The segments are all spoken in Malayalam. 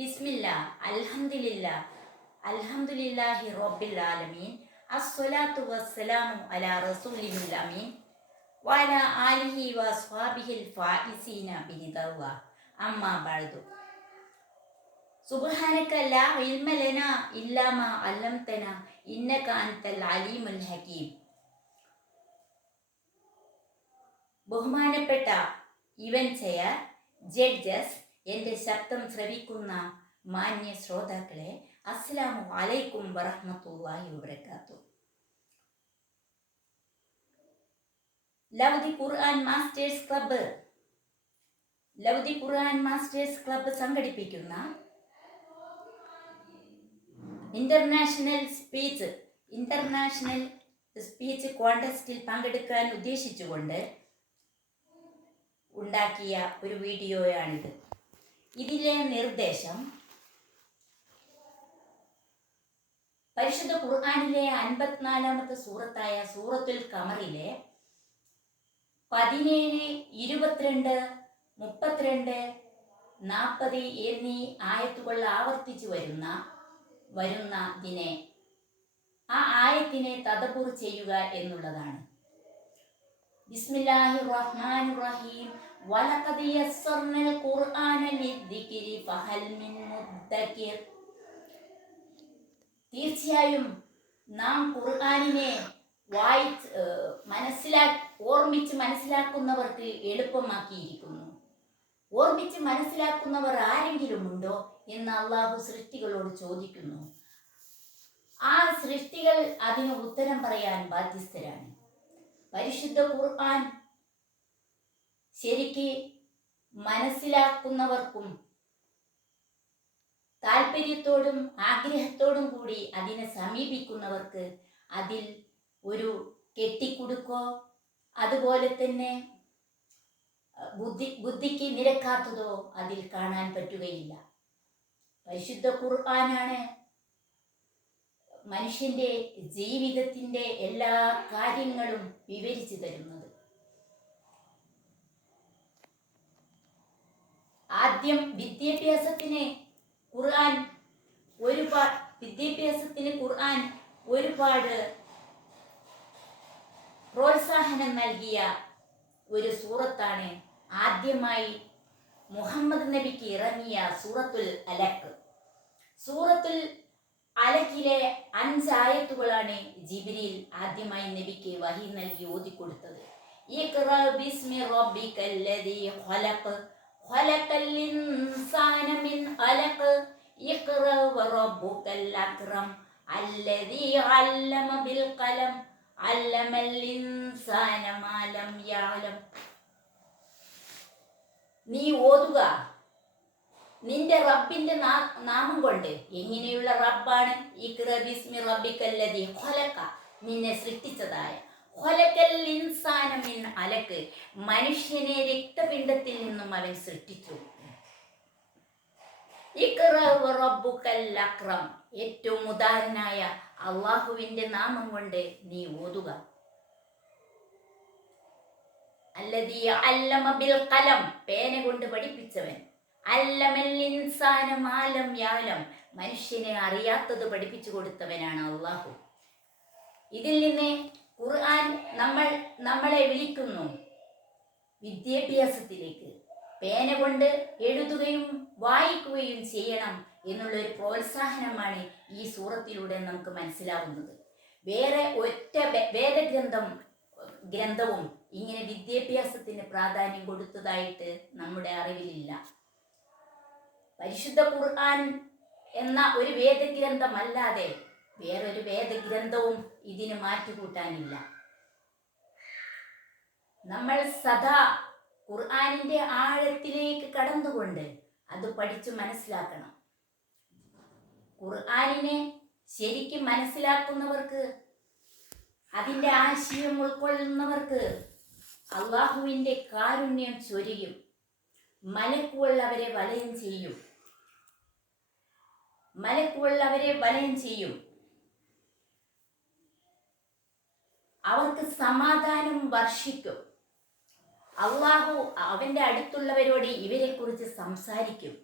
ബിസ്മില്ലാ അൽഹംദുലില്ലാ അൽഹംദുലില്ലാഹി റബ്ബിൽ ആലമീൻ അസ്സലാത്തു വസ്സലാമു അലാ റസൂലിൽ അമീൻ വഅലാ ആലിഹി വസ്ഹാബിഹിൽ ഫായിസീന ബിനിദല്ലാ അമ്മാ ബഅദു സുബ്ഹാനക ലാ ഇൽമ ലനാ ഇല്ലാ മാ അല്ലംതനാ ഇന്നക അൻതൽ അലീമുൽ ഹകീം. ബഹുമാനപ്പെട്ട ഇവന്റ് ചെയർ, ജഡ്ജസ്, എൻ്റെ ശബ്ദം ശ്രവിക്കുന്ന മാന്യ ശ്രോതാക്കളെ, അസ്സലാമു അലൈക്കും വറഹ്മത്തുള്ളാഹി വബറകാതുഹു. Love the Quran masters club സംഘടിപ്പിക്കുന്ന ഇന്റർനാഷണൽ സ്പീച്ച് കോൺടെസ്റ്റിൽ പങ്കെടുക്കാൻ ഉദ്ദേശിച്ചുകൊണ്ട് ഉണ്ടാക്കിയ ഒരു വീഡിയോയാണിത്. ഇതിലെ നിർദ്ദേശം പരിശുദ്ധ ഖുർആനിലെ 54-ാമത്തെ സൂറത്തായ സൂറത്തുൽ ഖമറിലെ 17, 22, 32, 40 എന്നീ ആയത്തുകൾ ആവർത്തിച്ചു വരുന്നതിനെ ആ ആയത്തിനെ തദബ്ബുർ ചെയ്യുക എന്നുള്ളതാണ്. ബിസ്മില്ലാഹിർ റഹ്മാനിർ റഹീം. വലഖദ് യസ്സർനൽ ഖുർആന ലിദ്ദിക്രി ഫഹൽ മിൻ മുദ്ദക്കിർ. തീർച്ചയായും നാം ഖുർആനിനെ ഓർമ്മിച്ച് മനസ്സിലാക്കുന്നവർക്ക് എളുപ്പമാക്കിയിരിക്കുന്നു. ഓർമ്മിച്ച് മനസ്സിലാക്കുന്നവർ ആരെങ്കിലും ഉണ്ടോ എന്ന് അള്ളാഹു സൃഷ്ടികളോട് ചോദിക്കുന്നു. ആ സൃഷ്ടികൾ അതിന് ഉത്തരം പറയാൻ ബാധ്യസ്ഥരാണ്. പരിശുദ്ധ ഖുർആൻ ശരിക്ക് മനസ്സിലാക്കുന്നവർക്കും താല്പര്യത്തോടും ആഗ്രഹത്തോടും കൂടി അതിനെ സമീപിക്കുന്നവർക്ക് അതിൽ ഒരു കെട്ടിക്കുടുക്കോ അതുപോലെ തന്നെ ബുദ്ധിക്ക് നിരക്കാത്തതോ അതിൽ കാണാൻ പറ്റുകയില്ല. പരിശുദ്ധ ഖുർആനാണ് മനുഷ്യന്റെ ജീവിതത്തിന്റെ എല്ലാ കാര്യങ്ങളും വിവരിച്ചു തരുന്നത്. ആദ്യം വിദ്യാഭ്യാസത്തിന് ഖുർആൻ ഒരുപാട് പ്രോത്സാഹനം നൽകിയ ഒരു സൂറത്താണ് ആദ്യമായി മുഹമ്മദ് നബിക്ക് ഇറങ്ങിയ സൂറത്തുൽ അലഖ്. സൂറത്തുൽ അലഖിലെ 5 ആയത്തുകളാണ് ജിബ്രീൽ ആദ്യമായി നബിക്ക് വഹി നൽകി ഓതിക്കൊടുത്തത്. ഇഖ്റ ബിസ്മി റബ്ബിക്കല്ലദീ ഖലഖ് ഖലഖൽ ഇൻസാന മിൻ അലഖ് ഇഖ്റ വറബ്ബുക്കൽ അക്രം അല്ലദീ അല്ലമ ബിൽ ഖലം അല്ലമൽ ഇൻസാന മാ ലം യഅലം. നീ ഓതുക നിന്റെ റബ്ബിന്റെ നാമം കൊണ്ട്. എങ്ങനെയുള്ള റബ്ബാണ്? ഇഖ്റ ബിസ്മി റബ്ബിക്കല്ലദീ ഖലഖ, നിന്നെ സൃഷ്ടിച്ചതായ. ഖലഖൽ ഇൻസാന മിൻ അലഖ്, മനുഷ്യനെ രക്തപിണ്ഡത്തിൽ നിന്നും അവൻ സൃഷ്ടിച്ചു. ഇഖ്റ വറബ്ബുക്കൽ അക്രം, ഏറ്റവും ഉദാരനായ അള്ളാഹുവിന്റെ നാമം കൊണ്ട് നീ ഓതുക. അല്ലദീ അല്ലമ ബിൽ ഖലം, പേന കൊണ്ട് പഠിപ്പിച്ചവൻ. അല്ലമൽ ഇൻസാന മാ ലം യഅലം, മനുഷ്യനെ അറിയാത്തത് പഠിപ്പിച്ചു കൊടുത്തവനാണ് അള്ളാഹു. ഇതിൽ നിന്ന് ഖുർആൻ നമ്മളെ വിളിക്കുന്നു വിദ്യാഭ്യാസത്തിലേക്ക്. പേന കൊണ്ട് എഴുതുകയും വായിക്കുകയും ചെയ്യണം എന്നുള്ളൊരു പ്രോത്സാഹനമാണ് ഈ സൂറത്തിലൂടെ നമുക്ക് മനസ്സിലാവുന്നത്. വേറെ ഒറ്റ ഗ്രന്ഥവും ഇങ്ങനെ വിദ്യാഭ്യാസത്തിന് പ്രാധാന്യം കൊടുത്തതായിട്ട് നമ്മുടെ അറിവിലില്ല. പരിശുദ്ധ ഖുർആൻ എന്ന ഒരു വേദഗ്രന്ഥമല്ലാതെ വേറൊരു വേദഗ്രന്ഥവും ഇതിന് മാറ്റുകൂട്ടാനില്ല. നമ്മൾ സദാ ഖുർആനിന്റെ ആഴത്തിലേക്ക് കടന്നുകൊണ്ട് അത് പഠിച്ചു മനസ്സിലാക്കണം. ഖുർആനിനെ ശരിക്കും മനസ്സിലാക്കുന്നവർക്ക്, അതിൻ്റെ ആശയം ഉൾക്കൊള്ളുന്നവർക്ക് അള്ളാഹുവിൻ്റെ കാരുണ്യം ചൊരിയും. മലക്കുകൾ അവരെ വലയം ചെയ്യും. അവർക്ക് സമാധാനം വർഷിക്കും. അള്ളാഹു അവന്റെ അടുത്തുള്ളവരോട് ഇവരെ കുറിച്ച് സംസാരിക്കും.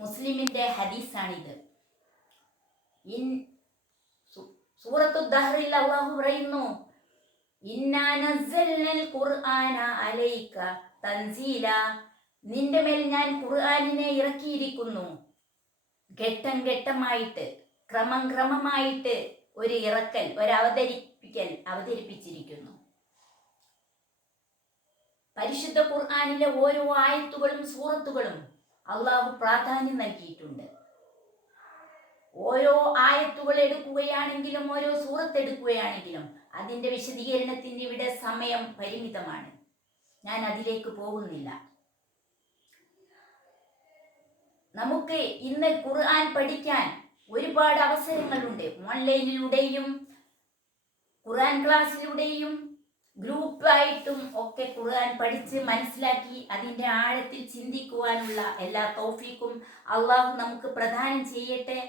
മുസ്ലിമിന്റെ ഹദീസാണിത്. സൂറത്തു ദഹ്റിൽ അല്ലാഹു പറയുന്നു, ഇന്നാ നസ്സൽനൽ ഖുർആന അലൈക തൻസീല, നിന്റെ മേൽ ഞാൻ ഖുർആനിനെ ഇറക്കിയിരിക്കുന്നു. ഘട്ടം ഘട്ടമായിട്ട്, ക്രമം ക്രമമായിട്ട് ഒരു ഇറക്കൽ, ഒരു അവതരിപ്പിച്ചിരിക്കുന്നു. പരിശുദ്ധ ഖുർആനിലെ ഓരോ ആയത്തുകളും സൂറത്തുകളും അള്ളാഹു പ്രാധാന്യം നൽകിയിട്ടുണ്ട്. ഓരോ ആയത്തുകൾ എടുക്കുകയാണെങ്കിലും ഓരോ സൂറത്ത് എടുക്കുകയാണെങ്കിലും അതിൻ്റെ വിശദീകരണത്തിന് ഇവിടെ സമയം പരിമിതമാണ്. ഞാൻ അതിലേക്ക് പോകുന്നില്ല. നമുക്ക് ഇന്ന് ഖുർആൻ പഠിക്കാൻ ഒരുപാട് അവസരങ്ങളുണ്ട്. ഓൺലൈനിലൂടെയും ഖുർആൻ ക്ലാസ്സിലൂടെയും ഗ്രൂപ്പായിട്ടും ഒക്കെ ഖുർആൻ പഠിച്ച് മനസ്സിലാക്കി അതിൻ്റെ ആഴത്തിൽ ചിന്തിക്കുവാനുള്ള എല്ലാ തൗഫീഖും അള്ളാഹു നമുക്ക് പ്രദാനം ചെയ്യട്ടെ.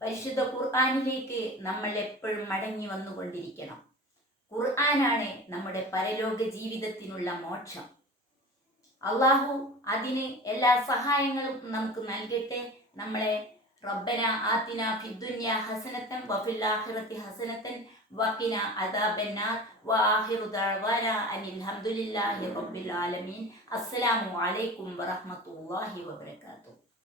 പരിശുദ്ധ ഖുർആനിലേക്ക് നമ്മൾ എപ്പോഴും മടങ്ങി വന്നുകൊണ്ടിരിക്കണം. ഖുർആനാണ് നമ്മുടെ പരലോക ജീവിതത്തിനുള്ള മോക്ഷം. അള്ളാഹു അതിന് എല്ലാ സഹായങ്ങളും നമുക്ക് നൽകട്ടെ. നമ്മളെ റബ്ബന ആതിന ഫിദ്ദുനിയ ഹസനത്തൻ വഫിൽ ആഖിറതി ഹസനത്തൻ വഖിന അദാബന്നാർ വആഖിറു ദഅവാനാ അനിൽ ഹംദുലില്ലാഹി റബ്ബിൽ ആലമീൻ. അസ്സലാമു അലൈക്കും വറഹ്മത്തുള്ളാഹി വബറകാതുഹു.